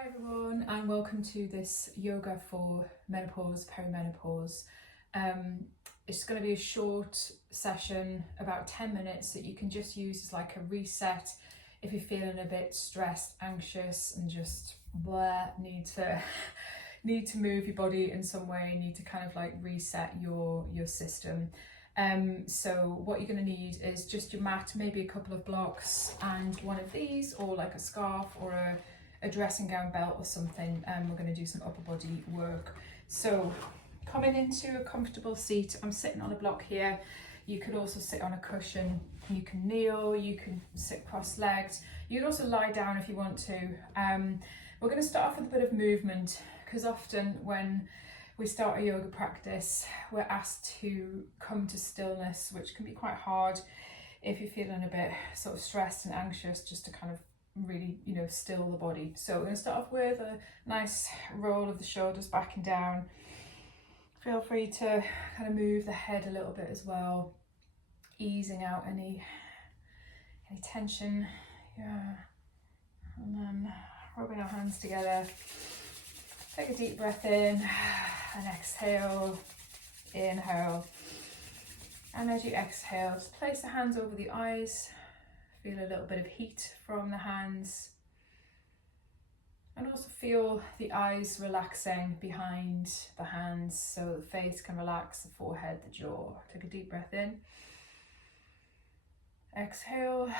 Hi everyone, and welcome to this yoga for menopause, perimenopause. It's going to be a short session, about 10 minutes, that you can just use as like a reset if you're feeling a bit stressed, anxious, and just need to move your body in some way, need to kind of like reset your system. So what you're going to need is just your mat, maybe a couple of blocks, and one of these, or like a scarf or a dressing gown belt or something. We're going to do some upper body work. So coming into a comfortable seat, I'm sitting on a block here. You could also sit on a cushion, you can kneel, you can sit cross-legged, you can also lie down if you want to. We're going to start off with a bit of movement, because often when we start a yoga practice, we're asked to come to stillness, which can be quite hard if you're feeling a bit sort of stressed and anxious, just to kind of really, still the body. So we're going to start off with a nice roll of the shoulders back and down. Feel free to kind of move the head a little bit as well, easing out any tension. Yeah. And then rubbing our hands together. Take a deep breath in and exhale. Inhale. And as you exhale, just place the hands over the eyes. Feel a little bit of heat from the hands. And also feel the eyes relaxing behind the hands, so the face can relax, the forehead, the jaw. Take a deep breath in. Exhale.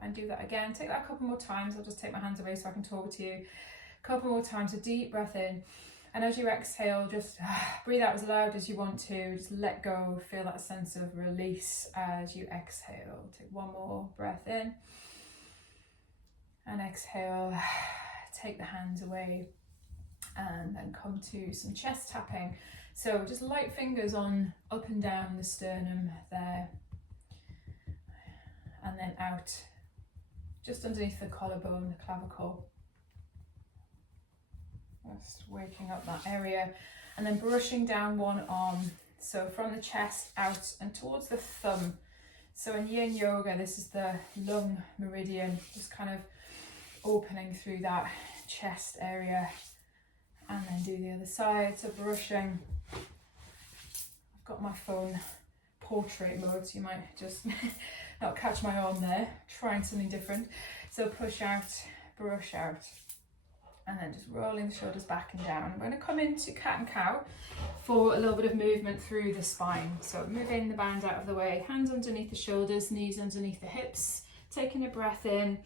And do that again. Take that a couple more times. I'll just take my hands away so I can talk to you. A couple more times. A deep breath in. And as you exhale, just breathe out as loud as you want to. Just let go. Feel that sense of release as you exhale. Take one more breath in. And exhale. Take the hands away. And then come to some chest tapping. So just light fingers on up and down the sternum there. And then out. Just underneath the collarbone, the clavicle. Just waking up that area, and then brushing down one arm, so from the chest out and towards the thumb. So in yin yoga, this is the lung meridian, just kind of opening through that chest area. And then do the other side. So brushing, I've got my phone portrait mode, so you might just not catch my arm there, trying something different. So push out, brush out. And then just rolling the shoulders back and down. We're going to come into cat and cow for a little bit of movement through the spine. So moving the band out of the way, hands underneath the shoulders, knees underneath the hips, taking a breath in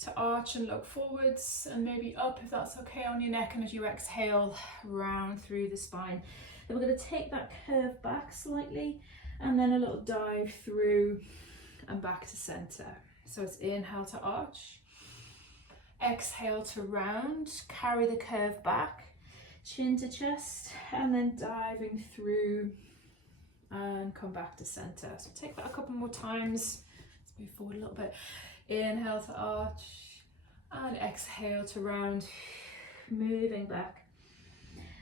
to arch and look forwards, and maybe up if that's okay on your neck. And as you exhale, round through the spine. Then we're going to take that curve back slightly, and then a little dive through and back to center. So it's inhale to arch. Exhale to round, carry the curve back, chin to chest, and then diving through and come back to center. So take that a couple more times. Let's move forward a little bit. Inhale to arch and exhale to round, moving back.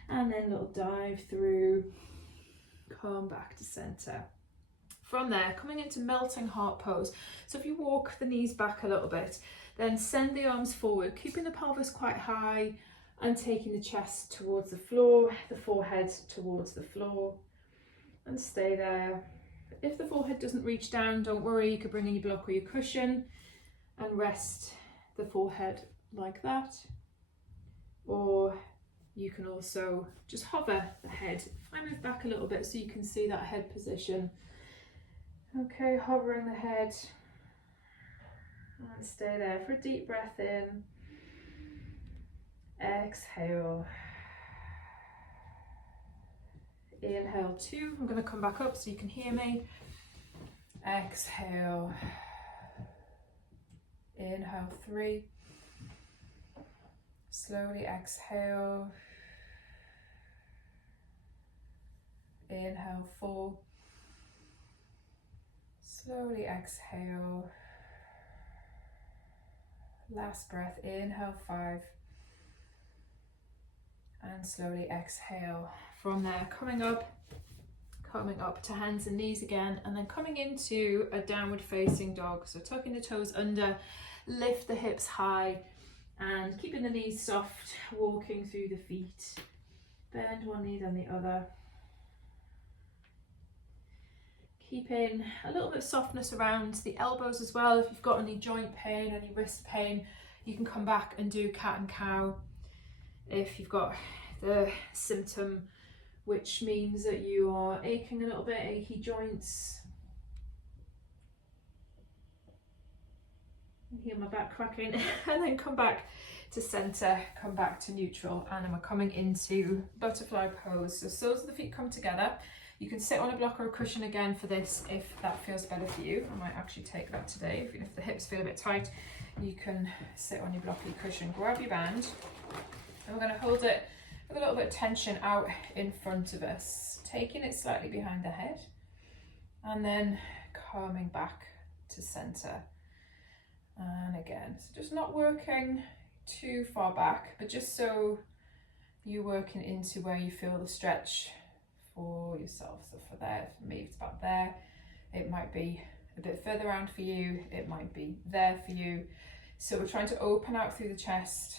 And then a little dive through, come back to center. From there, coming into melting heart pose. So if you walk the knees back a little bit, then send the arms forward, keeping the pelvis quite high and taking the chest towards the floor, the forehead towards the floor, and stay there. If the forehead doesn't reach down, don't worry, you could bring in your block or your cushion and rest the forehead like that. Or you can also just hover the head. If I move back a little bit so you can see that head position. Okay, hovering the head. And stay there for a deep breath in. Exhale. Inhale 2. I'm going to come back up so you can hear me. Exhale. Inhale 3. Slowly exhale. Inhale 4. Slowly exhale. Last breath, inhale 5. And slowly exhale. From there, coming up to hands and knees again, and then coming into a downward facing dog. So tucking the toes under, lift the hips high and keeping the knees soft, walking through the feet. Bend one knee then the other. Keeping a little bit of softness around the elbows as well. If you've got any joint pain, any wrist pain, you can come back and do cat and cow. If you've got the symptom which means that you are aching a little bit, achy joints. I hear my back cracking. And then come back to center, come back to neutral, and then we're coming into butterfly pose. So soles of the feet come together. You can sit on a block or a cushion again for this if that feels better for you. I might actually take that today. If the hips feel a bit tight, you can sit on your blocky cushion. Grab your band, and we're going to hold it with a little bit of tension out in front of us, taking it slightly behind the head, and then coming back to center. And again, so just not working too far back, but just so you're working into where you feel the stretch for yourself. So for me, it's about there. It might be a bit further around for you. It might be there for you. So we're trying to open out through the chest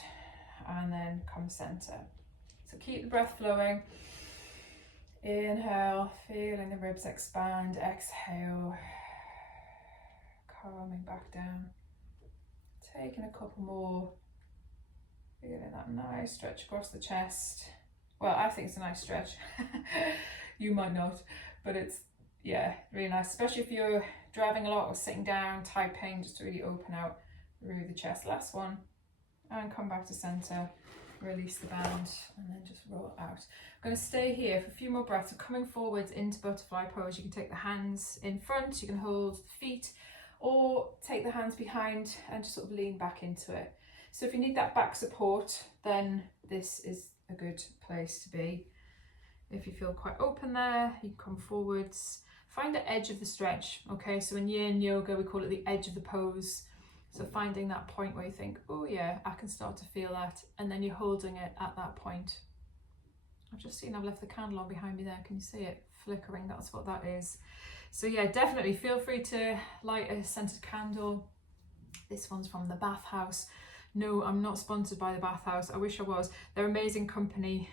and then come center. So keep the breath flowing. Inhale, feeling the ribs expand. Exhale, calming back down. Taking a couple more. Feeling that nice stretch across the chest. Well, I think it's a nice stretch. You might not, but it's, yeah, really nice, especially if you're driving a lot or sitting down, typing, just to really open out through the chest. Last one, and come back to center, release the band, and then just roll out. I'm going to stay here for a few more breaths. So coming forwards into butterfly pose, you can take the hands in front, you can hold the feet, or take the hands behind and just sort of lean back into it. So if you need that back support, then this is a good place to be. If you feel quite open there, you can come forwards. Find the edge of the stretch, okay? So in yin yoga, we call it the edge of the pose. So finding that point where you think, oh yeah, I can start to feel that, and then you're holding it at that point. I've just seen I've left the candle on behind me there. Can you see it flickering? That's what that is. So yeah, definitely feel free to light a scented candle. This one's from the Bathhouse. No, I'm not sponsored by the Bathhouse. I wish I was. They're an amazing company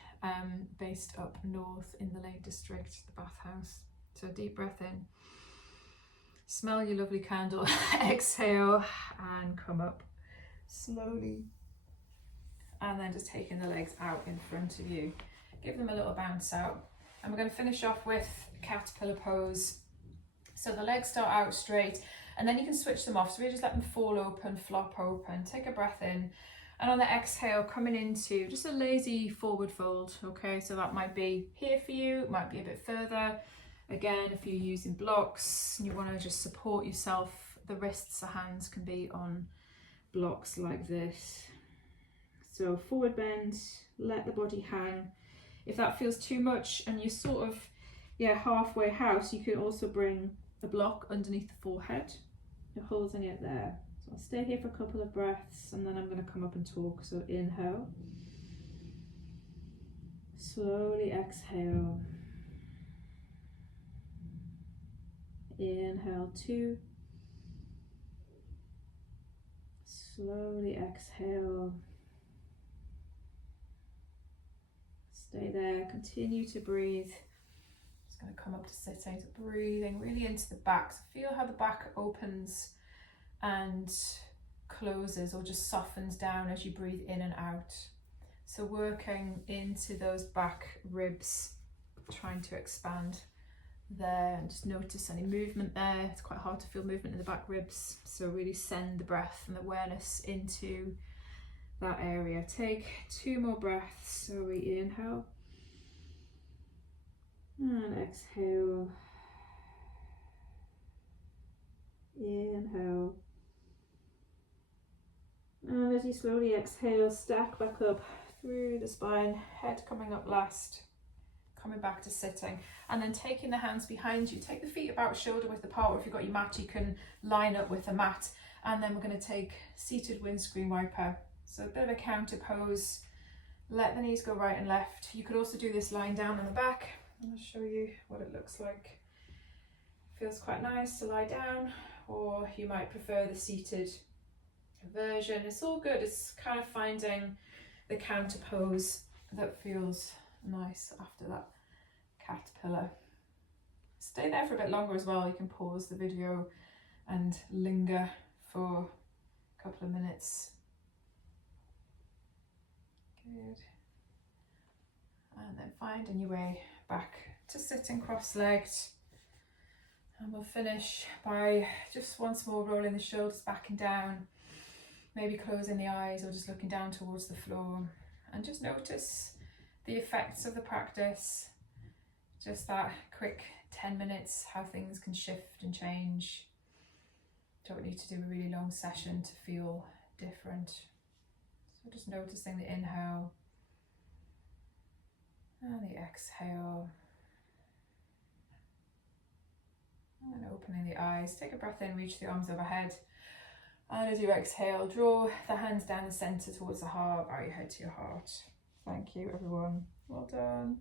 based up north in the Lake District, the Bathhouse. So deep breath in. Smell your lovely candle. Exhale and come up slowly. And then just taking the legs out in front of you. Give them a little bounce out. And we're going to finish off with caterpillar pose. So the legs start out straight, and then you can switch them off. So we just let them fall open, flop open. Take a breath in. And on the exhale, coming into just a lazy forward fold. Okay, so that might be here for you, it might be a bit further. Again, if you're using blocks, you want to just support yourself. The wrists or hands can be on blocks like this. So forward bend, let the body hang. If that feels too much and you're sort of, halfway house, you can also bring a block underneath the forehead. You're holding it there. So I'll stay here for a couple of breaths, and then I'm going to come up and talk. So inhale. Slowly exhale. Inhale 2. Slowly exhale. Stay there, continue to breathe. Just going to come up to sitting, so breathing really into the back. So feel how the back opens and closes, or just softens down as you breathe in and out. So working into those back ribs, trying to expand there, and just notice any movement there. It's quite hard to feel movement in the back ribs, so really send the breath and the awareness into that area. Take 2 more breaths. So we inhale and exhale. Inhale, and as you slowly exhale, stack back up through the spine, head coming up last, coming back to sitting, and then taking the hands behind you. Take the feet about shoulder width apart, or if you've got your mat, you can line up with the mat. And then we're going to take seated windscreen wiper. So a bit of a counter pose. Let the knees go right and left. You could also do this lying down on the back. I'll show you what it looks like. Feels quite nice to lie down, or you might prefer the seated version. It's all good. It's kind of finding the counter pose that feels nice after that caterpillar. Stay there for a bit longer as well. You can pause the video and linger for a couple of minutes. Good. And then finding your way back to sitting cross-legged. And we'll finish by just once more rolling the shoulders back and down, maybe closing the eyes or just looking down towards the floor, and just notice the effects of the practice. Just that quick 10 minutes, how things can shift and change. Don't need to do a really long session to feel different. So just noticing the inhale and the exhale. And opening the eyes. Take a breath in, reach the arms overhead. And as you exhale, draw the hands down the centre towards the heart, bow your head to your heart. Thank you, everyone. Well done.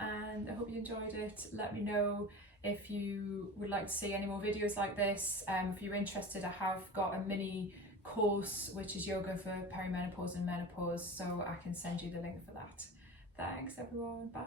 And I hope you enjoyed it. Let me know if you would like to see any more videos like this. If you're interested, I have got a mini course which is yoga for perimenopause and menopause, so I can send you the link for that. Thanks, everyone. Bye.